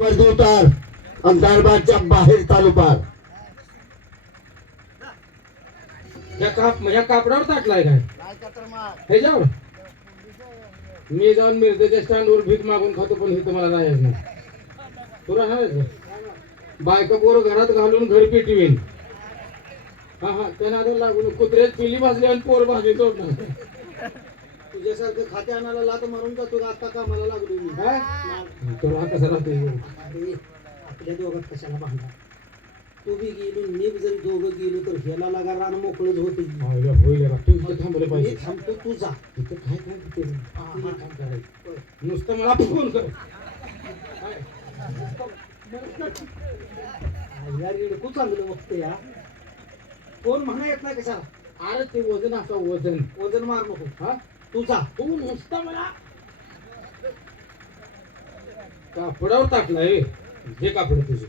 उतार बाहेर तालुका या काप या कापडावर टाकलाय काय? ह्याच्यावर? मी जाऊन मिरजेच्या स्टँडवर भीक मागून खातो पण हे तुम्हाला नाही नाही. तुला बायका पोर घरात घालून घर पेटवीन हा हा त्यांना आता लागून कुत्र्यात पिली भाजली आणि पोर भाजी सोडणार तुझ्यासारखं खाते आणायला लात मारून जातो का आता कामाला लागलो मी तुला कसा आपल्या दोघात कशाला भांडा तू बी गेलो मी जरी दोघं गेलो तर ह्याला लागा रान मोकळच होते? तू इथं थांबलं पाहिजे. थांबतो तू जा. इथं काय काय? हा, हा. काम करायचं. नुसतं मला फोन कर? यार इडकू चांगलं बघते या. कोण म्हणा येत नाही कशाला? अरे ते वजन असं वजन. वजन मार नको हा? तू जा. तू नुसतं मला कापडावर टाकलाय हे कापड तुझे.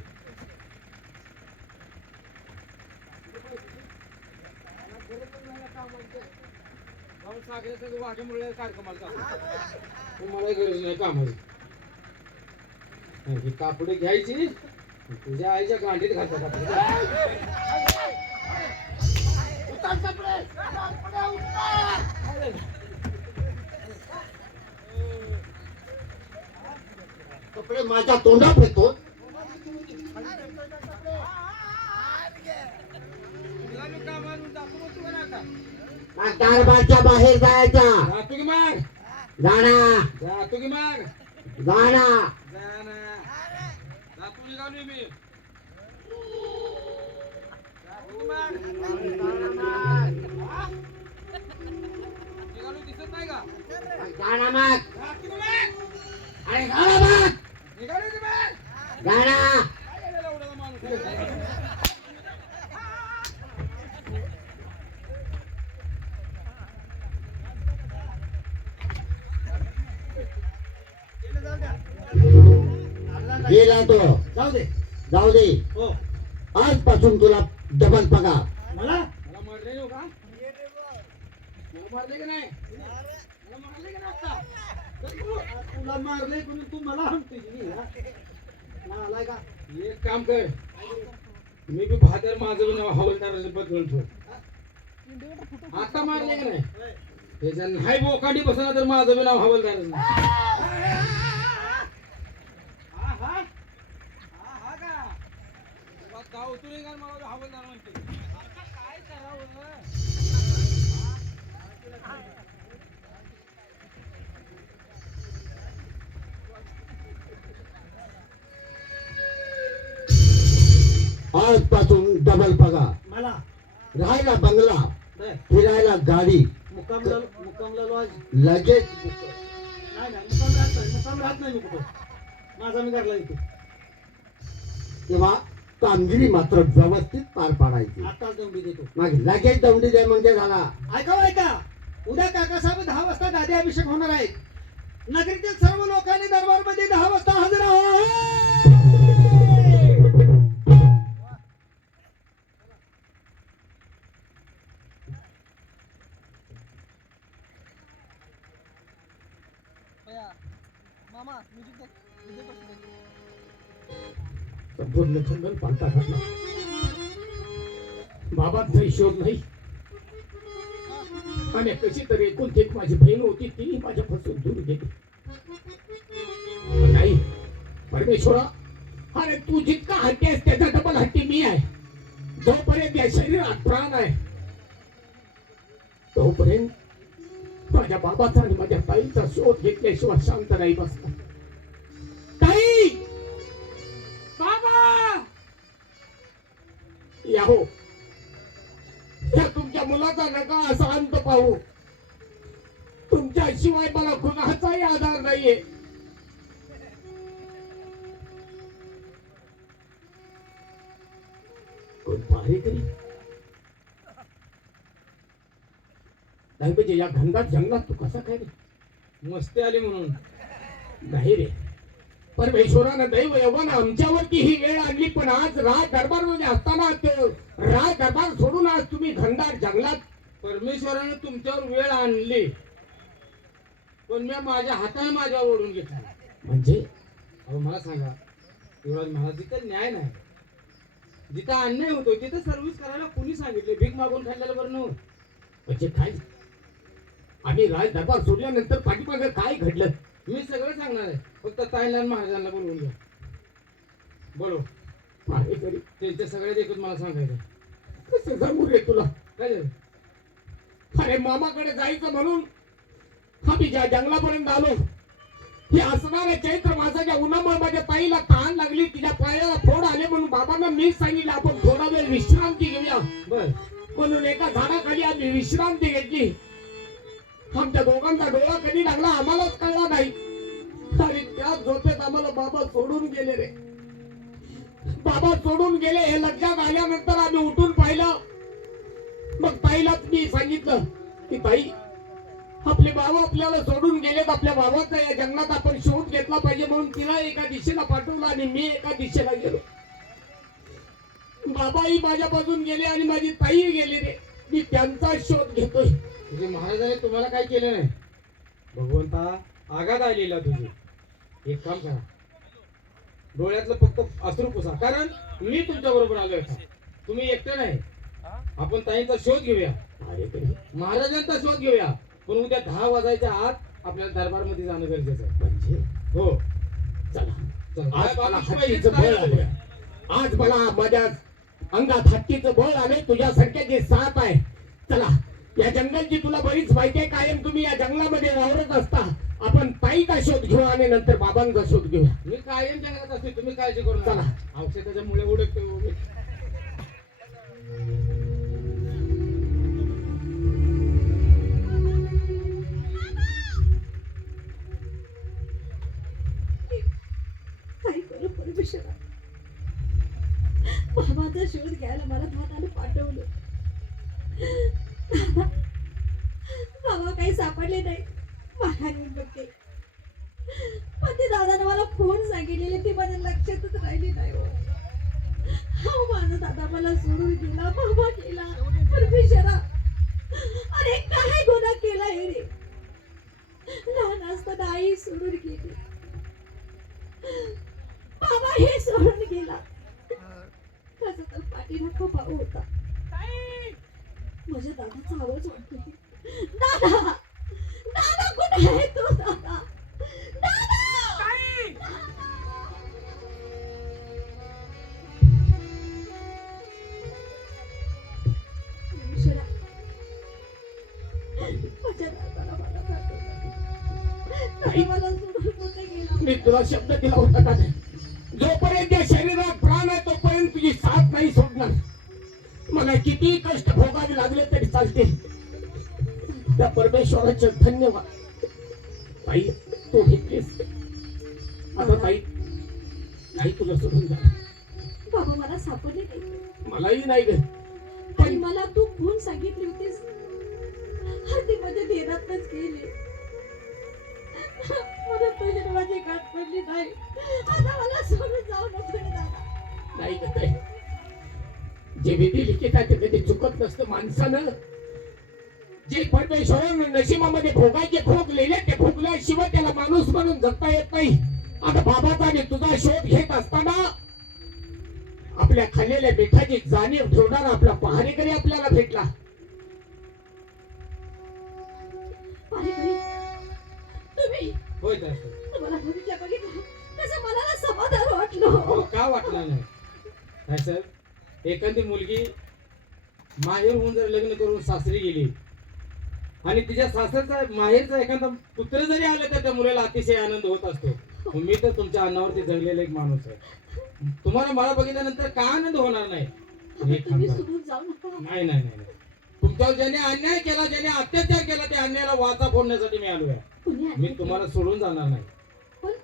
तुम्हाला गरज नाही कामाची. कापड घ्यायची तुझ्या आईच्या गांडीत घालतात माझ्या तोंडात येतो. दरबारच्या बाहेर जायचा. जातो की मग जाणा जातो की मग जाणा जाना. जातो निघालोय मी. जातो की मग? निघालोय दिसत नाही का? जाणा मग जातो की मग? अरे जाणा मग गेला तो जाऊ दे. जाऊ दे. हो. आजपासून तुला डबल पगार. मला? मला मारले नाही हो का? मला मारले की नाही? मला मारले की नाही आता? चल तू. तुला मारले पण तू मला हाणतोय की, हा? ना आलाय का एक काम कर मी बी भाकर माझं नाव हवलदाराचं बदलून ठेव आता मारले का नाही त्याच्या नाही बोकांडी बसला तर माझं बी नाव हवलदारच हवलदार म्हणते काय करावं आजपासून डबल पगार मला. राहायला बंगला. बर. फिरायला गाडी. लॉज लगेच. नाही नाही मुक्काम राहत नाही मुक्काम राहत नाही मी कुठं. माझा मी घरला येतो. तेव्हा कामगिरी मात्र व्यवस्थित पार पाडायची. आताच दौंडी देतो. मग लगेच दौंडी द्या म्हणजे झाला. ऐका हो, ऐका. उद्या काकासाहेब दहा वाजता गादी अभिषेक होणार आहे नगरीतील सर्व लोकांनी दरबारमध्ये दहा वाजता हजर आहो संपूर्ण जंगल पालता घातला बाबांचा हिशोब नाही आणि कशी तरी एकूण एक माझी बहीण होती तिने माझ्यापासून दूर गेली नाही परमेश्वरा अरे तू जितका हट्टी आहेस त्याचा डबल हट्टी मी आहे जोपर्यंत या शरीरात प्राण आहे तोपर्यंत माझ्या बाबाचा आणि माझ्या ताईचा शोध घेतल्याशिवाय शांत नाही बसतात याहो या तुमच्या मुलाचा नका असा अंत पाहू. तुमच्या शिवाय मला कुणाचाही आधार नाहीये. नाही म्हणजे या घनदाट जंगलात तू कसा काय रे? मस्ती आली म्हणून. नाही रे. परमेश्वरानं दैव यवन आमच्यावरती ही वेळ आणली पण आज राज दरबारमध्ये असताना ते राज दरबार सोडून आज तुम्ही घनदाट जंगलात परमेश्वरानं तुमच्यावर वेळ आणली. पण मी माझ्या हाताने माझ्यावर ओढून घेतला म्हणजे? अहो मला सांगा युवराज महाराज जिथं न्याय नाही. जिथं अन्याय होतो तिथं सर्व्हिस करायला कोणी सांगितले भीक मागून खाल्लेलं बरं नव्हतं. म्हणजे काय? आम्ही राज दरबार सोडल्यानंतर पाठीमागे काय घडलं? मी सगळं सांगणार आहे. फक्त ताईलाल महाराजांना बोलवून घ्या. बोलो पाहेकरी त्यांच्या सगळ्या देखत मला सांगायचं कसं सांगू रे तुला. काय झालं? अरे मामाकडे जायचं म्हणून आम्ही ज्या जंगलापर्यंत आलो हे असणाऱ्या चैत्र मासाच्या उन्हामुळे माझ्या ताईला तहान लागली तिच्या पायाला फोड आले म्हणून बाबांना मी सांगितलं आपण थोडा वेळ विश्रांती घेऊया. बर. म्हणून एका झाडाखाली आम्ही विश्रांती घेतली. आमच्या दोघांचा डोळा कधी लागला आम्हालाच कळला नाही. आणि त्याच झोपेत आम्हाला बाबा सोडून गेले रे. बाबा सोडून गेले हे लक्षात आल्यानंतर आम्ही उठून पाहिलं. मग ताईलाच मी सांगितलं की ताई आपले बाबा आपल्याला सोडून गेलेत आपल्या बाबाचा या जंगलात आपण शोध घेतला पाहिजे म्हणून तिला एका दिशेला पाठवलं आणि मी एका दिशेला गेलो. बाबाही माझ्यापासून गेले आणि माझी ताई गेली रे. मी त्यांचा शोध घेतोय. म्हणजे महाराजांनी तुम्हाला काय केलं नाही? भगवंता आगात आलेला तुझी. एक काम करा. डोळ्यातलं फक्त अश्रू पुसा. कारण मी तुमच्या बरोबर आलोय तुम्ही एकटे नाही. आपण ताईंचा शोध घेऊया. महाराजांचा शोध घेऊया. पण उद्या दहा वाजायच्या आत आपल्याला दरबारमध्ये जाणं गरजेचं आहे. म्हणजे? हो. चला. आज मला हत्तीचं बळ आज मला माझ्या अंगात हत्तीचं बळ आलंय. तुझ्यासारख्या जे साथ आहे. चला. या जंगलची तुला बरीच माहिती आहे कायम तुम्ही या जंगलामध्ये वावरत असता. आपण ताईचा शोध घेऊ आणि नंतर बाबांचा शोध घेऊया. मी कायम जंगलात असते तुम्ही काळजी करू चला. औषधाच्या मुळे उडकते हो मी. काय करू परमेश्वरा. बाबाचा शोध घ्यायला मला दादाने पाठवलं. बाबा काही सापडले नाही. माघारी येऊन बघते. पण ते दादाने मला फोन सांगितलेले ते माझ्या लक्षातच राहिली नाही हो. हा माझा दादा मला सोडून गेला बाबा केला परमेश्वरा. अरे काय गुन्हा केला हे रे? लहान असताना आई सोडून गेली. बाबा हे सोडून गेला. कसं तर पाठीला खूप भाऊ होता. माझ्या दादाचा आवाज वाटतो दादा! दादा कुठे आहे तू? दादा! मी तुला शब्द केला होता का मला किती कष्ट भोगावे लागले तरी चालते त्या परमेश्वराचे धन्यवाद. ताई तू घेतलीस आता ताई नाही तुला सोडून जा बाबा मला सापडले नाही. मलाही नाही ग. आणि मला तू फोन सांगितली होतीस. ते माझ्या ध्येनातच गेले. मला तुझी माझी गाठ पडली नाही. आता मला सोडून जाऊ नको रे दादा. नाही ग ताई. जे विधी लिखित आहे ते कधी चुकत नसतं माणसानं. जे परमेश्वरानं नशिबामध्ये भोगायचे भोग लिहिले ते भोगल्याशिवाय त्याला माणूस म्हणून जगता येत नाही. आता बाबाचा आणि तुझा शोध घेत असताना आपल्या खाल्लेल्या मिठाची जाणीव ठेवणारा आपला पहारेकरी आपल्याला भेटला. तुम्ही होय तर तुम्हाला बघितल्या बघितलं कसं मला समाधान वाटलं? का वाटलं नाही? काय सर? एखादी मुलगी माहेर होऊन जर लग्न करून सासरी गेली आणि तिच्या सासरचा माहेरचा एखादा पुत्र जरी आला तर त्या मुलाला अतिशय आनंद होत असतो. मी तर तुमच्या अन्नावरती जगलेला एक माणूस आहे. तुम्हाला मला बघितल्यानंतर का आनंद होणार नाही? नाही नाही. तुमच्यावर ज्याने अन्याय केला ज्याने अत्याचार केला त्या अन्यायाला वाचा फोडण्यासाठी मी आलो आहे मी तुम्हाला सोडून जाणार नाही.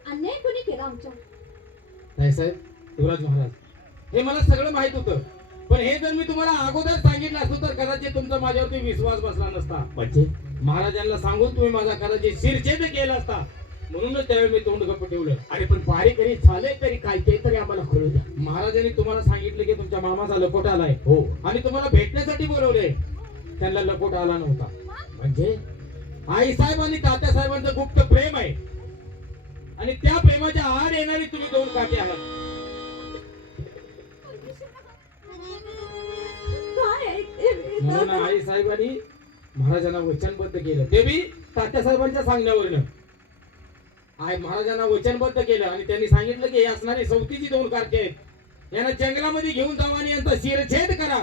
अन्याय कोणी केला आमच्या साहेब युवराज महाराज हे मला सगळं माहीत होतं. पण हे जर मी तुम्हाला अगोदर सांगितलं असतं तर कदाचित तुमचा माझ्यावरती विश्वास बसला नसता. म्हणजे? महाराजांना सांगून तुम्ही माझा कदाचित शिरछेद केला असता. म्हणूनच त्यावेळी मी तोंड गप्प ठेवलं. अरे पण पहारेकरी झाले तरी काय ते तरी आम्हाला कळू द्या. महाराजांनी तुम्हाला सांगितलं की तुमच्या मामाचा लकोट आलाय. हो. आणि तुम्हाला भेटण्यासाठी बोलवले त्यांना लकोट आला नव्हता. म्हणजे? आई साहेब आणि तात्या साहेबांचं गुप्त आणि त्या प्रेमाच्या आड येणारी तुम्ही दोन काटे आहात. म्हणून आई साहेबांनी महाराजांना वचनबद्ध केलं. ते बी तात्या साहेबांच्या सांगण्यावरनं. आई महाराजांना वचनबद्ध केलं आणि त्यांनी सांगितलं की हे असणारे सवतीची दोन कारके आहेत. यांना जंगलामध्ये घेऊन जावा आणि यांचा शिरछेद करा.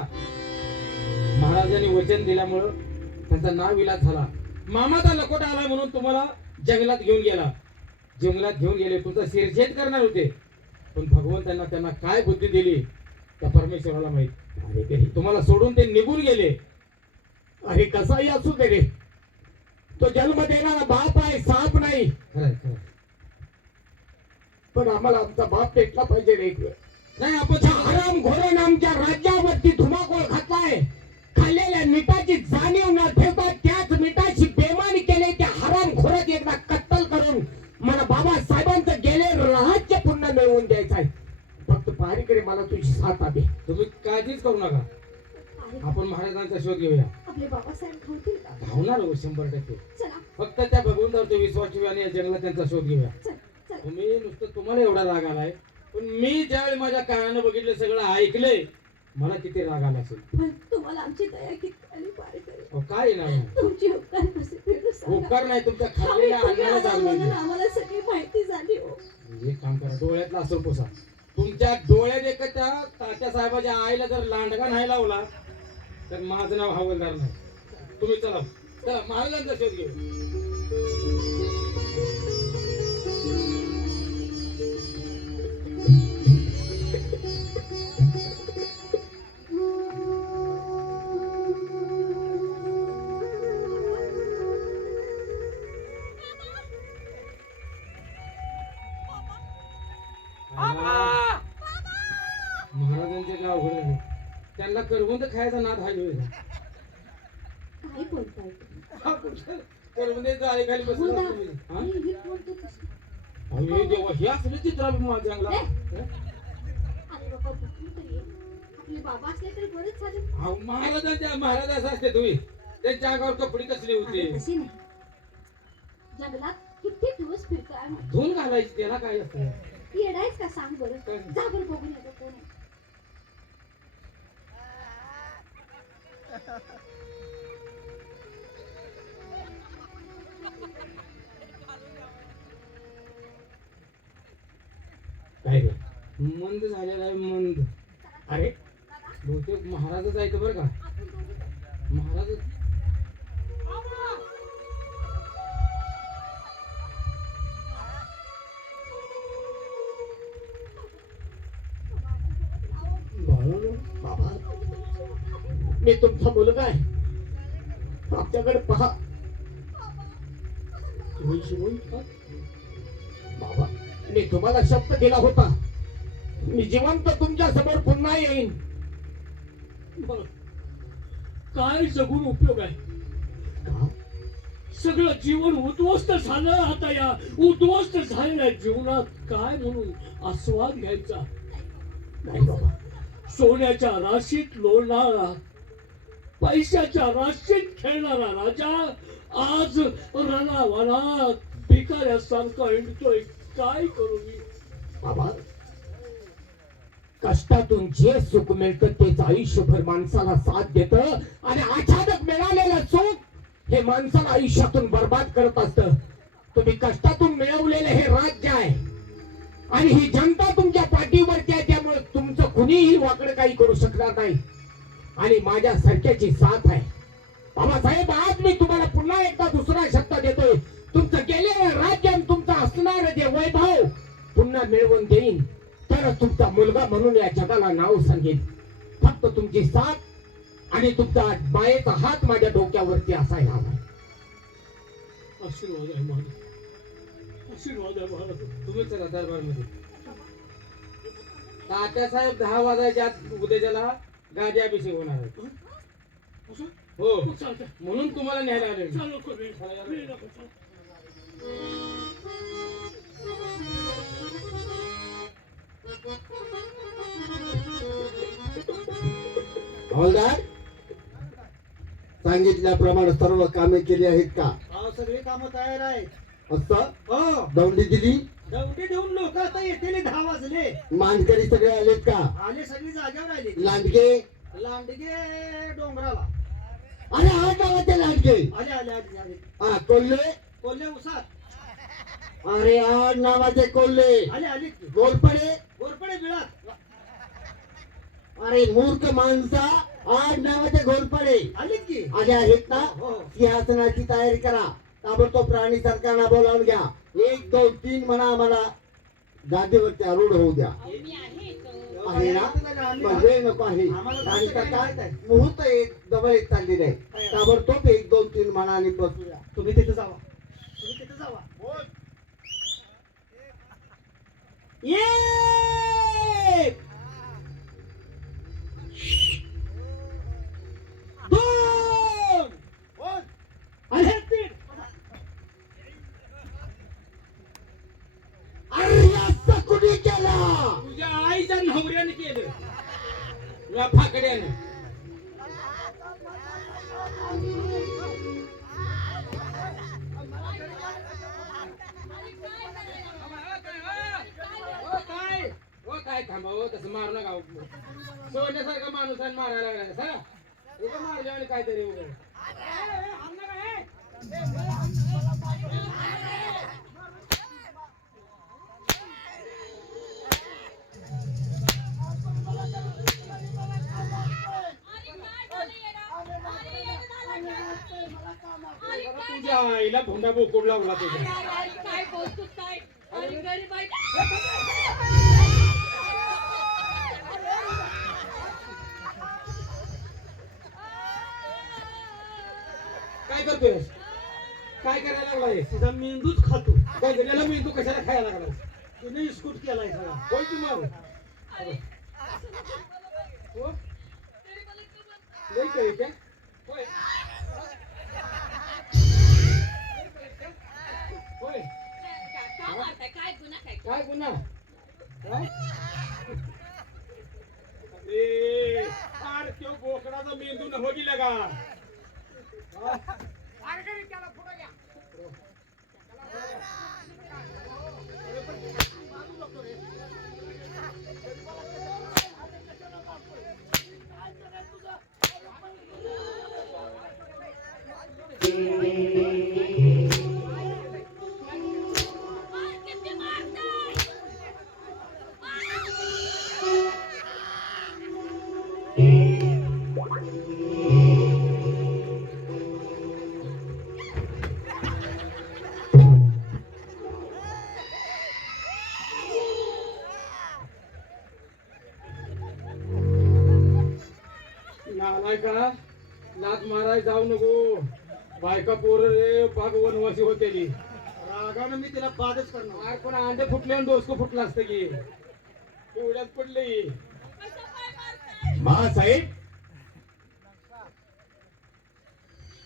महाराजांनी वचन दिल्यामुळं त्यांचा नाव विलास झाला. मामाचा लकोटा आला म्हणून तुम्हाला जंगलात घेऊन गेला. जंगलात घेऊन गेले तुमचा शिरछेद करणार होते. पण भगवंतांना त्यांना काय बुद्धी दिली? त्या परमेश्वराला माहीत? अरे ते तुम्हाला सोडून ते निघून गेले. अरे कसाही असू दे रे. तो जन्म देणारा बाप आहे साप नाही. पण आम्हाला आमचा बाप भेटला पाहिजे रे एक वेळ. नाही आपण हराम घोरण आमच्या राज्यावरती धुमाकूळ घातलाय खाल्लेल्या मिठाची जाणीव न ठेवता त्याच मिठाची बेमानी केले त्या हराम घोरत एकदा कत्तल करून मला बाबासाहेबांचं गेले राज्य पुन्हा मिळवून द्यायचं आहे फक्त पारिकडे मला तुझी साथ हवी तुम्ही काळजीच करू नका. आपण महाराजांचा शोध घेऊया. आपले बाबासाहेब धावतील का? धावणार हो शंभर टक्के. चला. फक्त त्या भगवंतावरती विश्वास ठेवूया आणि या जंगलात त्यांचा शोध घेऊया. चल चल. तुम्ही नुसतं तुम्हाला एवढा राग आलाय पण मी ज्यावेळी माझ्या कानानं बघितलं सगळं ऐकलंय मला किती राग आला असेल. पण तुम्हाला आमची दया किती आली पारे करेल? अहो, काय नाही. तुमची उपकार कसे फेडू सांगा? उपकार नाही तुमच्या आम्ही खाल्लेल्या तुम्ही अन्नाला आला म्हणून जागलो आम्हाला सगळी माहिती झाली हो. एक काम करा डोळ्यातला असर पोसा. तुमच्या डोळ्यात एक त्या तात्या साहेबाच्या आईला जर लांडगा नाही लावला तर माझं नाव हवलदार नाही. तुम्ही चला. चला महाराजांचा शोध घेऊ. करवंद खायचा नाद हाय होईल काय बोलताय तुम्ही? करवंदे जाळी खाली हो बसला ना. तुम्ही हा? हे- हे बोलतो कसं? अहो, हे देवा हे असलं चित्र जंगला ए! अरे बाबा बघू तरी आपले बाबा असले तरी बरेच झाले अहो, महाराजांच्या महाराज असं असते तुम्ही त्यांच्या अंगावर कपडे कसले होते अरे तशी नाही जंगलात किती दिवस फिरतोय आम्ही. धुवून घालायची त्याला काय असतं येडायच का सांग बरं काय? जा बरं बघून येतो कोण आहे. काय मंद झालेला आमच्याकडे पहा? बाबा मी तुम्हाला शब्द दिला होता मी जिवंत तुमच्यासमोर पुन्हा येईन. काय जगून उपयोग आहे का? सगळं जीवन उद्ध्वस्त झालं आता या उद्ध्वस्त झालेल्या जीवनात काय म्हणून आस्वाद घ्यायचा नाही बाबा सोन्याच्या राशीत लोळणारा पैशाच्या राशीत खेळणारा राजा आज रणावनात भिकाऱ्यासारखा हिंडतोय. काय करू मी? बाबा कष्टातून जे सुख मिळतं तेच आयुष्यभर माणसाला साथ देत आणि अचानक मिळालेलं सुख हे माणसाला आयुष्यातून बर्बाद करत असत. तुम्ही कष्टातून मिळवलेलं हे राज्य आहे. आणि ही जनता तुमच्या पाठीवरती आहे त्यामुळे तुमचं कुणीही वाकड काही करू शकणार नाही. आणि माझ्या सारख्याची साथ आहे. बाबासाहेब आज मी तुम्हाला पुन्हा एकदा दुसरा शब्द देतोय. तुमचं गेलेलं राज्य आणि तुमचं असणारं जे वैभव पुन्हा मिळवून देईन. तर तुमचा मुलगा म्हणून या जगाला नाव सांगेन. फक्त तुमची साथ आणि तुमचा मायेचा हात माझ्या डोक्यावरती असायला हवा. आशीर्वाद आहे माझा आशीर्वाद आहे माझा तुम्ही चला दरबारमध्ये तात्यासाहेब दहा वाजायच्या उद्याच्याला गादी अभिषेक होणार आहे असं? हो मग. म्हणून तुम्हाला न्यायला आले मी. चालू कर रे. रे नको, चाल. हवालदार सांगितल्याप्रमाणे सर्व कामे केली आहेत का अहो, सगळी कामं तयार आहेत असं हो दौंडी दिली दौंडी देऊन लोक आता येतील दहा वाजले. मानकरी सगळे आलेत का? आले सगळी जागेवर आले लांडगे? लांडगे डोंगराला. अरे हा गावाचे लांडगे. आले आले आले आले. हा कोल्हे? कोल्हे उसात. अरे आड नावाचे कोल्हे. आले आले. की. गोलपडे गोरपडे बिळात. अरे मूर्ख माणसा आड नावाचे घोरपडे आले की? आले आहेत ना? हो. सिंहासनाची तयारी करा. ताबडतोब प्राणी सरकारला बोलावून घ्या. एक दोन तीन म्हणा आम्हाला गादीवरती आरूढ होऊ द्या. आहे ना? वेळ नको आहे. आम्हाला आणि. मुहूर्त एक जवळ येत चाललेले आहे ताबडतोब एक दोन तीन म्हणा आणि बसूया तुम्ही तिथे जावा. तुम्ही तिथे जावा. एक! दोन! अरे असं कुणी केला. तुझ्या आईच्या नवऱ्याने केलं. या फाकड्याने हो काय हो, हो तसं मारू नका. हो. सोन्यासारखा माणूस आणि मारायला लागला सर उभं मारले आणि काहीतरी उघड तुझ्या आईला भोंडा बोकूड लावला तुझ्या. काय बोलतो काय अरे गरीब आहे काय करतोय काय करायला लागलाय? तुझा मेंदूच खातो. काय गण्याला मी तू कशाला खायला लागला तिने इस्कूट केलाय सगळा. होय तुम्हाला काय काय गुन्हा काय अरे फार त्यो बोकडाचा मेंदू नव्ह गेला का हा? का? लात माराय जाऊ नको. बायका पोर रे पाक वनवासी होतेली रागानं मी तिला बादच करणार. पण अंडे फुटले आणि डोसकं फुटलं असतं की. एवढ्यात पडले. साहेब.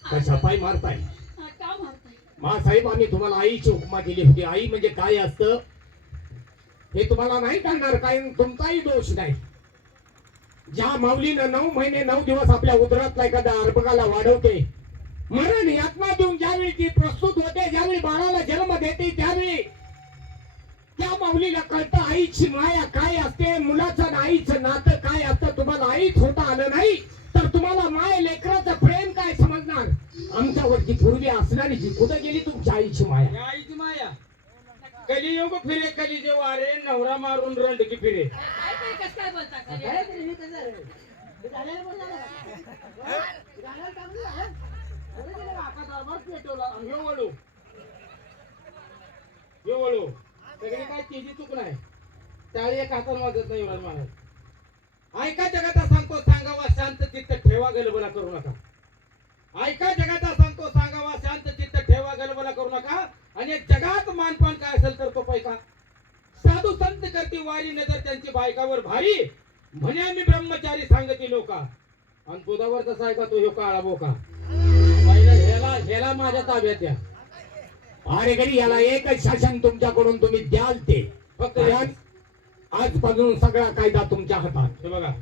कशा पाय मारताय? का मारताय साहेब आम्ही तुम्हाला आईची उपमा दिली होती. आई म्हणजे काय असतं? हे तुम्हाला नाही कळणार काय तुमचाही दोष नाही. ज्या माऊलीनं नऊ महिने नऊ दिवस आपल्या उदरातला एखाद्या अर्भकाला वाढवते मरण यातना देऊन ज्यावेळी ती प्रस्तुत होते ज्यावेळी बाळाला जन्म देते त्यावेळी त्या माऊलीला कळतं आईची माया काय असते मुलाचं आणि आईचं नातं काय असतं तुम्हाला आईच होता आलं नाही तर तुम्हाला माय लेकराचं प्रेम काय समजणार? आमच्यावरची पूर्वी असणारी जी कुठं गेली तुमच्या आईची माया? आईची माया. कलियुग फिरे कलिजे वारे नवरा मारून रंडकी फिरे. काय काय कसं काय बोलता वळू. ह्यो वळू. सगळी काय तेजी चूक नाही. त्यावेळी एक हातात वाजत नाही युवराज महाराज ऐका जगाचा सांगतो सांगावा शांत चित्त ठेवा गलबला करू नका. ऐका जगाचा सांगतो सांगावा शांत चित्त ठेवा गलबला करू नका. आणि जगात मानपान काय असेल तर तो पैका साधू संत करती वारी नजर त्यांची बायकावर भारी. म्हणे आम्ही ब्रह्मचारी सांगती लोका. आणि तुझावर तसा आहे का तो ह्यो काळा बोका. पहिला ह्याला ह्याला माझ्या ताब्यात द्या. अरे घरी याला एकच शासन तुमच्याकडून तुम्ही द्याल ते. फक्त आज आजपासून सगळा कायदा तुमच्या हातात. हे बघा.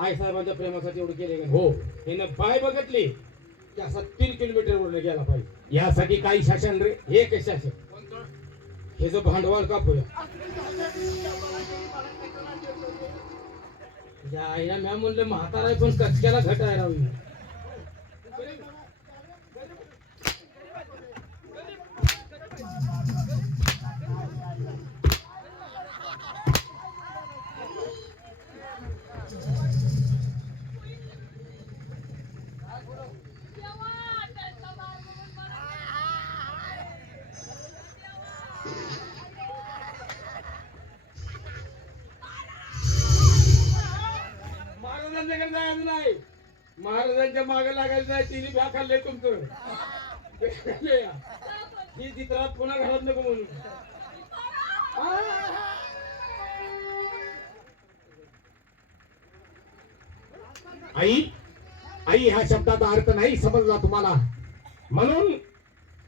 आई साहेबांच्या प्रेमासाठी एवढं केले का हो. हिनं बाय बघितली. की असा तीन किलोमीटर वर गेला पाहिजे. यासाठी काही शासन रे हे कशाचे हे जो भांडवल कापूया. या मॅम म्हणलं म्हातारा पण कचक्याला घटायला आहे नाही. महाराजांच्या मागे लागायचं नाही तिने भ्या खाल्ले तुमचं. ही चित्रात पुन्हा घालत नको म्हणून. आई आई ह्या शब्दाचा अर्थ नाही समजला तुम्हाला. म्हणून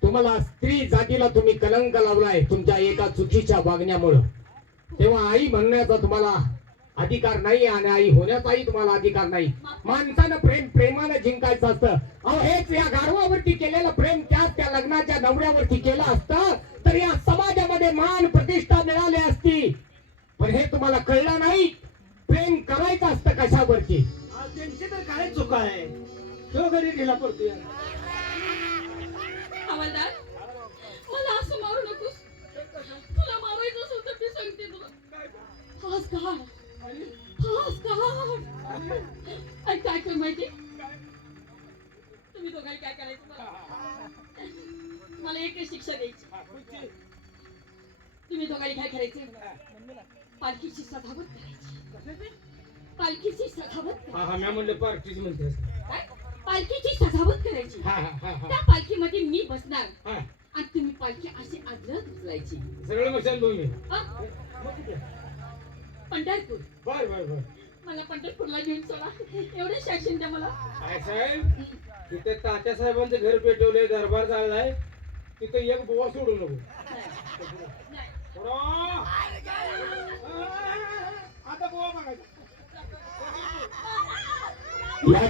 तुम्हाला स्त्री जातीला तुम्ही कलंक लावलाय तुमच्या एका चुकीच्या वागण्यामुळं. तेव्हा आई म्हणण्याचा तुम्हाला अधिकार नाही आणि आई होण्याचाही तुम्हाला अधिकार नाही. माणसानं प्रेम प्रेमानं जिंकायचं असतं. अहो हेच या गाढवावरती केलेलं प्रेम त्याच त्या लग्नाच्या नवऱ्यावरती केलं असतं तर या समाजामध्ये मान प्रतिष्ठा मिळाली असती. पण हे तुम्हाला कळलं नाही. प्रेम करायचं असतं कशावरती? आज त्यांची तर काय चुका आहे? तो घरी गेला पडतोय हवालदार मला असं मारू नकोस. तुला मारायचं असेल तर मी सांगते तुला. काढ आणि काय कर माहिती? तुम्ही दोघांनी काय करायचं मला? मला एकच शिक्षा द्यायची. तुम्ही दोघांनी काय करायचे? पालखीची सजावट करायची. पालखीची सजावट हा हा म्या म्हणलं पार्टीच म्हणते. काय? पालखीची सजावट करायची. त्या पालखीमध्ये मी बसणार. आणि तुम्ही पालखी अशी आदळत उचलायची सगळं मशाल दोन्ही? पंढरपूर बर बर बर मला पंढरपूरला घेऊन चला एवढे शासन द्या मला काय साहेब तिथे तात्या साहेबांचं घर पेटवलंय दरबार झालाय तिथे एक बुवा सोडू नको नाही. आता बुवा या